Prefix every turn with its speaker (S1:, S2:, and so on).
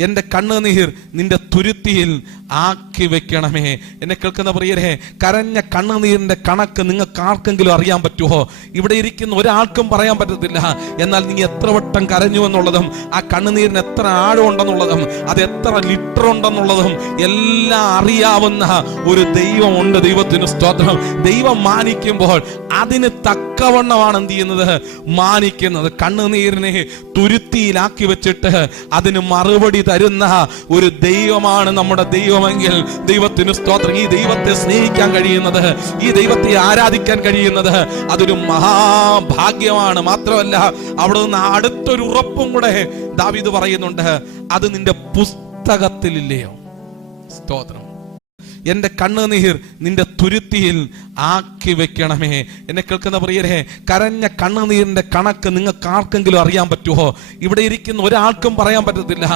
S1: എന്റെ കണ്ണുനീർ നിന്റെ തുരുത്തിയിൽ ആക്കി വെക്കണമേ. എന്നെ കേൾക്കുന്ന പ്രിയരേ കരഞ്ഞ കണ്ണുനീരിന്റെ കണക്ക് നിങ്ങൾക്ക് ആർക്കെങ്കിലും അറിയാൻ പറ്റുമോ? ഇവിടെ ഇരിക്കുന്ന ഒരാൾക്കും പറയാൻ പറ്റത്തില്ല. എന്നാൽ നീ എത്ര വട്ടം കരഞ്ഞു എന്നുള്ളതും ആ കണ്ണുനീരിന് എത്ര ആഴമുണ്ടെന്നുള്ളതും അത് എത്ര ലിറ്റർ ഉണ്ടെന്നുള്ളതും എല്ലാം അറിയാവുന്ന ഒരു ദൈവമുണ്ട്. ദൈവത്തിന് സ്തോത്രം. ദൈവം മാനിക്കുമ്പോൾ അതിന് തക്കവണ്ണമാണ് എന്ത് ചെയ്യുന്നത്? മാനിക്കുന്നത്. കണ്ണുനീരിനെ തുരുത്തിയിലാക്കി വെച്ചിട്ട് അതിന് മറുപടി തരുന്ന ഒരു ദൈവമാണ് നമ്മുടെ ദൈവമെങ്കിൽ ദൈവത്തിന് സ്തോത്രം. ഈ ദൈവത്തെ സ്നേഹിക്കാൻ കഴിയുന്നത് ഈ ദൈവത്തെ ആരാധിക്കാൻ കഴിയുന്നത് അതൊരു മഹാഭാഗ്യമാണ്. മാത്രമല്ല അവിടെ നിന്ന് അടുത്തൊരു ഉറപ്പും കൂടെ ദാവീദ് പറയുന്നുണ്ട്. അത് നിന്റെ പുസ്തകത്തിലില്ലയോ? സ്തോത്രം. എന്റെ കണ്ണുനീർ നിന്റെ തുരുത്തിയിൽ ആക്കി വെക്കണമേ. എന്നെ കേൾക്കുന്ന പ്രിയരേ കരഞ്ഞ കണ്ണുനീരിന്റെ കണക്ക് നിങ്ങൾക്ക് ആർക്കെങ്കിലും അറിയാൻ പറ്റുമോ? ഇവിടെ ഇരിക്കുന്ന ഒരാൾക്കും പറയാൻ പറ്റത്തില്ല.